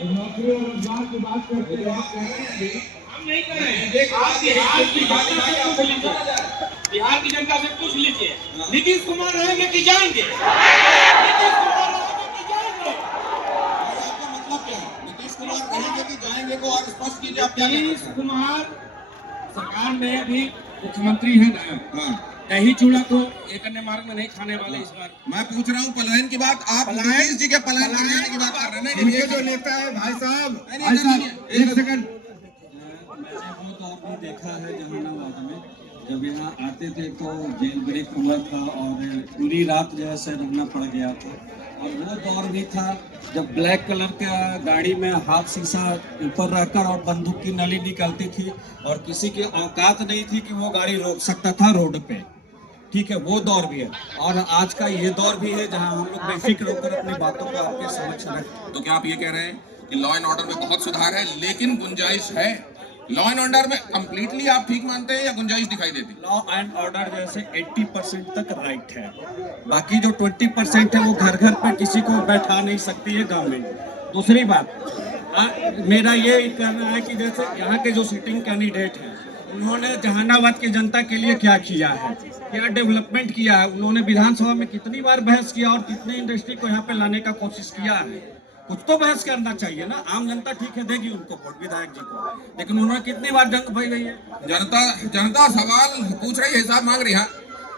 नौकरी और रोजगार की बात करते हैं, आप कह रहे हैं हम नहीं कर रहे हैं। आप बिहार की जनता से पूछ लीजिए, बिहार की जनता से पूछ लीजिए, नीतीश कुमार रहेंगे कि जाएंगे? नीतीश कुमार रहेंगे कि जाएंगे? आपका मतलब क्या है? नीतीश कुमार रहेंगे कि जाएंगे को और स्पष्ट कीजिए। आप क्या नीतीश कुमार सरकार में अभी मुख्यमंत्री है ना, दही चूड़ा तो एक अन्य मार्ग में नहीं खाने वाले इस बार। मैं पूछ रहा हूँ पलायन की बात, आप नीतीश जी के पलायन कर जाने की बात कर रहे हैं। इनके जो नेता है भाई साहब, एक सेकंड, मैंने वो दौर भी देखा है जहानाबाद में, जब यहाँ आते थे तो जेल ब्रेक हुआ था और पूरी रात जो है से रहना पड़ गया था। और वो दौर भी था जब ब्लैक कलर का गाड़ी में हाफ शीशा ऊपर रहकर और बंदूक की नली निकलती थी और किसी की औकात नहीं थी कि वो गाड़ी रोक सकता था रोड पे। ठीक है, वो दौर भी है और आज का ये दौर भी है जहां हम लोग बेफिक्र होकर अपनी बातों को आपके समक्ष रखें। तो क्या आप ये कह रहे हैं कि लॉ एंड ऑर्डर में बहुत सुधार है लेकिन गुंजाइश है? लॉ एंड ऑर्डर में कंप्लीटली आप ठीक मानते हैं या गुंजाइश दिखाई देती? लॉ एंड ऑर्डर जैसे 80% तक राइट है, बाकी जो 20% है वो घर घर पे किसी को बैठा नहीं सकती है गवर्नमेंट। दूसरी बात मेरा ये कहना है कि जैसे यहाँ के जो सिटिंग कैंडिडेट हैं उन्होंने जहानाबाद की जनता के लिए क्या किया है, क्या डेवलपमेंट किया है, उन्होंने विधानसभा में कितनी बार बहस किया और कितनी इंडस्ट्री को यहाँ पे लाने का कोशिश किया है। कुछ तो बहस करना चाहिए ना। आम जनता ठीक है देगी उनको वोट विधायक जी को, लेकिन उन्होंने कितनी बार जंग भई गई है। जनता सवाल पूछ रही है, हिसाब मांग रही है।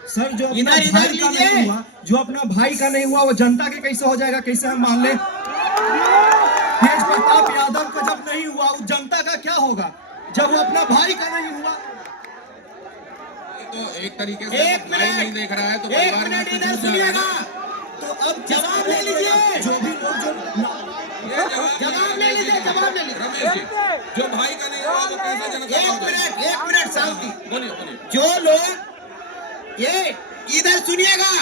सर जो अपना भाई का नहीं हुआ, जो अपना भाई का नहीं हुआ वो जनता के कैसे हो जाएगा? कैसे हम मान लें? तेज प्रताप यादव का जब नहीं हुआ वो जनता का क्या होगा जब वो अपना भाई का नहीं हुआ? तो एक तरीके से भाई नहीं देख रहा है तो परिवार में कुछ हो जाएगा। तो अब जवाब ले लीजिए, जो भी लोग जवाब ले लीजिए। रमेश जी, जो भाई का नहीं हुआ वो कैसे जनता? एक मिनट शांति। बोलिए। जो लोग ये इधर सुनिएगा,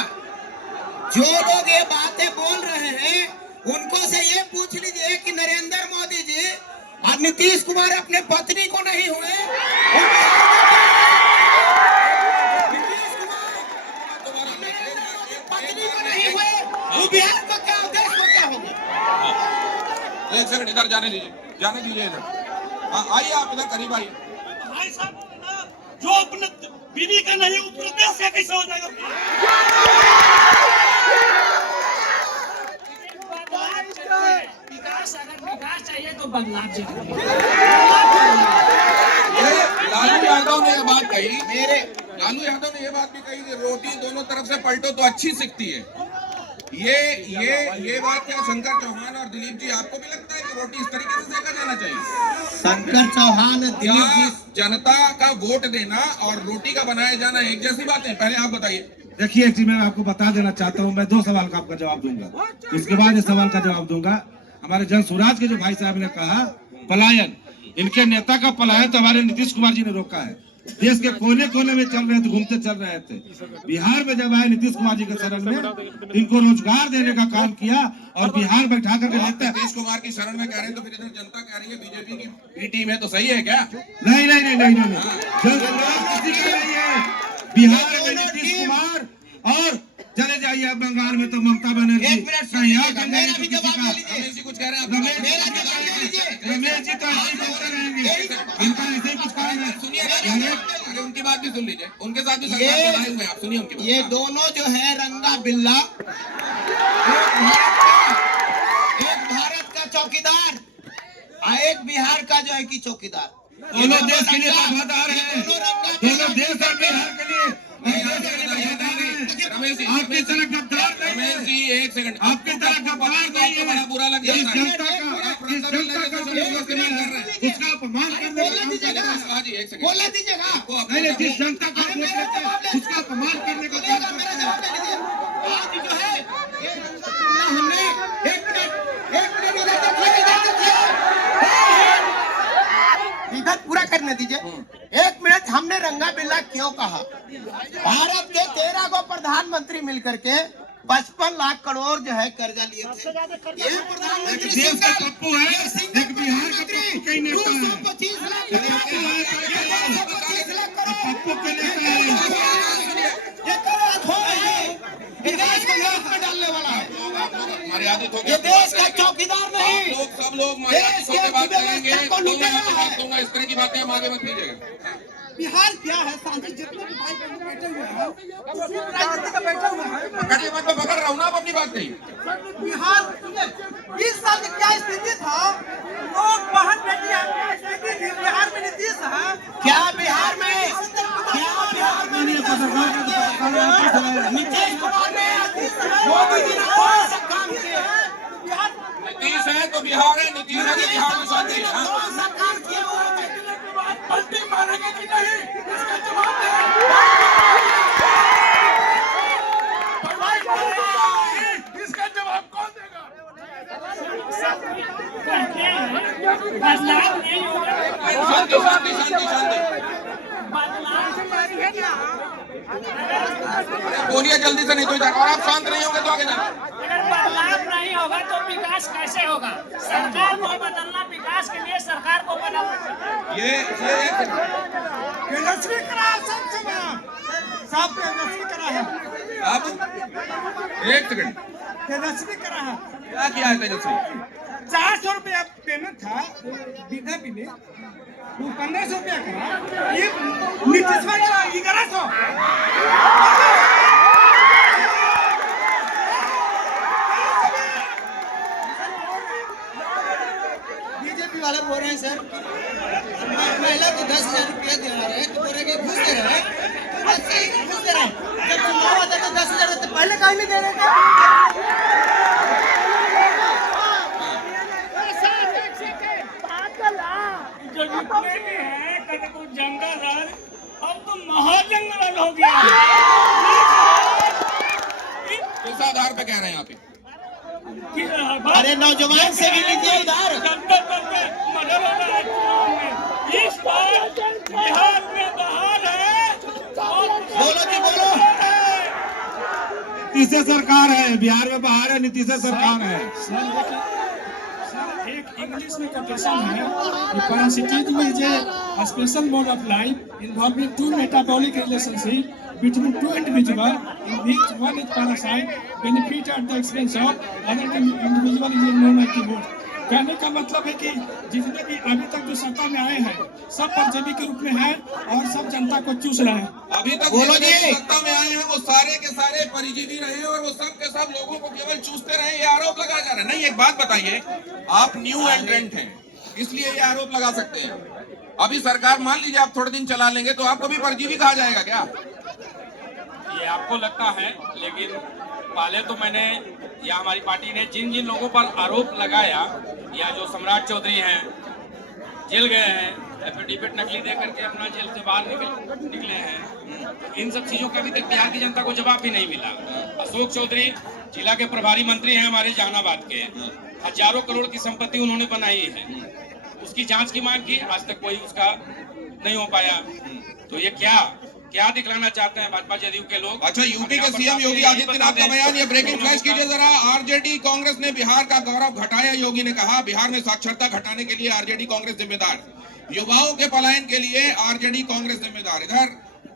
जो लोग ये बातें बोल रहे हैं उनको से ये पूछ लीजिए कि नरेंद्र मोदी जी और नीतीश कुमार अपने पत्नी को नहीं हुए, नीतीश कुमार पत्नी को नहीं हुए, वो बिहार को क्या, देश को क्या होगा? एक सेकंड इधर जाने दीजिए इधर। आइए आप इधर करीब आइए। भाई साहब जो अपने बीवी का नहीं वो प्रदेश से कैसे हो जाएगा? विकास चाहिए तो बदलाव चाहिए। लालू यादव ने ये बात कही, लालू यादव ने ये बात भी कही कि रोटी दोनों तरफ से पलटो तो अच्छी सिकती है। ये बात क्या शंकर चौहान और दिलीप जी आपको भी लगता है कि रोटी इस तरीके से सेका जाना चाहिए? शंकर चौहान, दिलीप जी, जनता का वोट देना और रोटी का बनाया जाना एक जैसी बात है? पहले आप बताइए। देखिए एक चीज मैं आपको बता देना चाहता हूँ, मैं 2 सवाल का आपका जवाब दूंगा, इसके बाद इस सवाल का जवाब दूंगा। हमारे जन स्वराज के जो भाई साहब ने कहा पलायन, इनके नेता का पलायन तो हमारे नीतीश कुमार जी ने रोका है। देश के कोने कोने में चल रहे थे, घूमते चल रहे थे। बिहार में जब आए नीतीश कुमार जी के शरण में, इनको रोजगार देने का काम किया और बिहार बैठा करके लेते हैं। नीतीश कुमार की शरण में कह रहे हैं तो फिर इधर जनता कह रही है बीजेपी की टीम है, तो सही है क्या? नहीं, जन स्वराज किसी का नहीं है। बिहार में नीतीश कुमार और चले जाइए आप बंगाल में तो ममता बनर्जी। एक मिनट सुनिए, मेरा भी जवाब ले लीजिए। रमेश जी कुछ कह रहे हैं? मेरा जवाब ले लीजिए। रमेश जी तो ऐसे ही बोलते रहेंगे, इनका ऐसे ही कुछ काम है। सुनिए, उनकी बात भी सुन लीजिए, उनके साथ भी सरकार बनाए हुए हैं, आप सुनिए उनकी बात। ये दोनों जो है रंगा बिल्ला, एक भारत का चौकीदार और एक बिहार का जो है कि चौकीदार। दोनों देश के लिए वफादार हैं, दोनों देश और बिहार के लिए। रमेश जी, आपकी तरह गद्दार नहीं है, रमेश जी एक सेकंड, आपकी तरह गद्दार नहीं है। बड़ा बुरा लग इस जाता है। जनता का उसका अपमान करने का काम कर रहे हैं। हाँ जी, एक सेकंड बोला दीजिएगा। नहीं, जिस जनता का वोट देते हैं उसका अपमान करने का काम कर रहे हैं। आज जो है ये रंगा बिल्ला हमने, एक मिनट इधर देखिए, इधर पूरा करने दीजिए। 1 मिनट, हमने रंगा बिल्ला क्यों कहा? भारत के 13 को प्रधानमंत्री मिलकर के 55 लाख करोड़ जो है कर्जा लिए थे। ये प्रधानमंत्री देश का पप्पू है, एक बिहार का पप्पू कई नेता है। 225 लाख पप्पू के नेता है। ये देश को लाख में डालने वाला है। हमारी आदत हो ये देश का चौकीदार नहीं। सब लोग मर्यादा से बात करेंगे तो मैं बात दूंगा। इस तरह की बातें हम आगे मत कीजिएगा। बिहार क्या है शांति, जितने भी भाई बहन बैठे हुए हैं राजनीति में बैठे हुए हैं, पकड़िए मत, मैं पकड़ रहा हूँ ना, आप अपनी बात कही। बिहार 20 साल की क्या स्थिति था, लोग बहन बेटियां क्या स्थिति थी बिहार में, नीतीश है क्या बिहार में नीतीश कुमार ने मोदी जी ने कौन सा काम किया? बिहार नीतीश है तो बिहार है, नीतीश है तो बिहार में शांति है। हाँ? कौन सा काम किया हुआ है? पलटी मारेंगे कि नहीं, इसका जवाब दें। इसका जवाब कौन देगा? शांति शांति शांति शांति। बोलिए जल्दी से, नहीं तो इधर, और आप शांत नहीं होंगे तो आगे जाना। अगर बदलाव नहीं होगा तो विकास कैसे होगा? सरकार को बदलना, विकास के लिए सरकार को बदलना। ये तेजस्वी करा सबसे बड़ा, सब तेजस्वी करा है, अब एक सेकंड, तेजस्वी करा है। क्या किया है तेजस्वी? 400 रुपया पेमेंट था विधा बिले, वो 1500 रुपया करा, ये नीतीश करा 1100। बीजेपी वाले बोल रहे हैं सर, महिला को 10,000 रुपया दे रहे हैं, तो बोल रहे घूस दे रहे हैं, तो बस सही घूस दे रहे हैं। जब चुनाव आता तो 10,000 देते, पहले कहीं नहीं दे रहे थे। जो जितने भी हैं कभी कुछ जंगल है, अब तो महाजंगल हो गया है। किस आधार पे कह रहे हैं आप? अरे नौजवान से भी लीजिए उधार। मर्डर हो रहा है चुनाव में। इस बार बिहार में बहाल है। बोलो जी बोलो। नीतीश सरकार है, बिहार में बाहर है, नीतीश सरकार है। एक इंग्लिश में कोटेशन है, parasitism is a special mode of life involving two metabolic relationship between two individuals in which one is parasite benefit at the expense of other individual is known as the mode। कहने का मतलब है कि जितने भी अभी तक जो सत्ता में आए हैं सब परजीवी के रूप में है और सब जनता को चूस रहे हैं। अभी तक बोलो जितने जी। सत्ता में आए हैं वो सारे के सारे परिजीवी रहे और वो सब के सब लोगों को केवल चूसते रहे, ये आरोप लगाया जा रहा है। नहीं, एक बात बताइए, आप न्यू एंट्रेंट हैं इसलिए ये आरोप लगा सकते हैं। अभी सरकार मान लीजिए आप थोड़े दिन चला लेंगे तो आपको भी परजीवी कहा जाएगा क्या? ये आपको लगता है, लेकिन पहले तो मैंने या हमारी पार्टी ने जिन जिन लोगों पर आरोप लगाया, या जो सम्राट चौधरी हैं जेल गए हैं, एफिडेविट नकली दे करके अपना जेल से बाहर निकले हैं, इन सब चीजों का अभी तक बिहार की जनता को जवाब भी नहीं मिला। अशोक चौधरी जिला के प्रभारी मंत्री हैं हमारे जहानाबाद के, हजारों करोड़ की संपत्ति उन्होंने बनाई है, उसकी जांच की मांग की, आज तक कोई उसका नहीं हो पाया। तो ये क्या दिखलाना चाहते हैं भाजपा जदयू के लोग? अच्छा, यूपी के सीएम योगी आदित्यनाथ का बयान, ये ब्रेकिंग फ्लैश कीजिए जरा। आरजेडी कांग्रेस ने बिहार का गौरव घटाया, योगी ने कहा। बिहार में साक्षरता घटाने के लिए आरजेडी कांग्रेस जिम्मेदार, युवाओं के पलायन के लिए आरजेडी कांग्रेस जिम्मेदार। इधर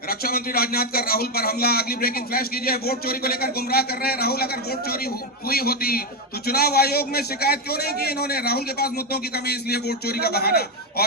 रक्षा मंत्री राजनाथ का राहुल पर हमला। अगली ब्रेकिंग फ्लैश कीजिए। वोट चोरी को लेकर गुमराह कर रहे हैं राहुल। अगर वोट चोरी हुई होती तो चुनाव आयोग में शिकायत क्यों नहीं की इन्होंने? राहुल के पास मुद्दों की कमी, इसलिए वोट चोरी का बहाना। और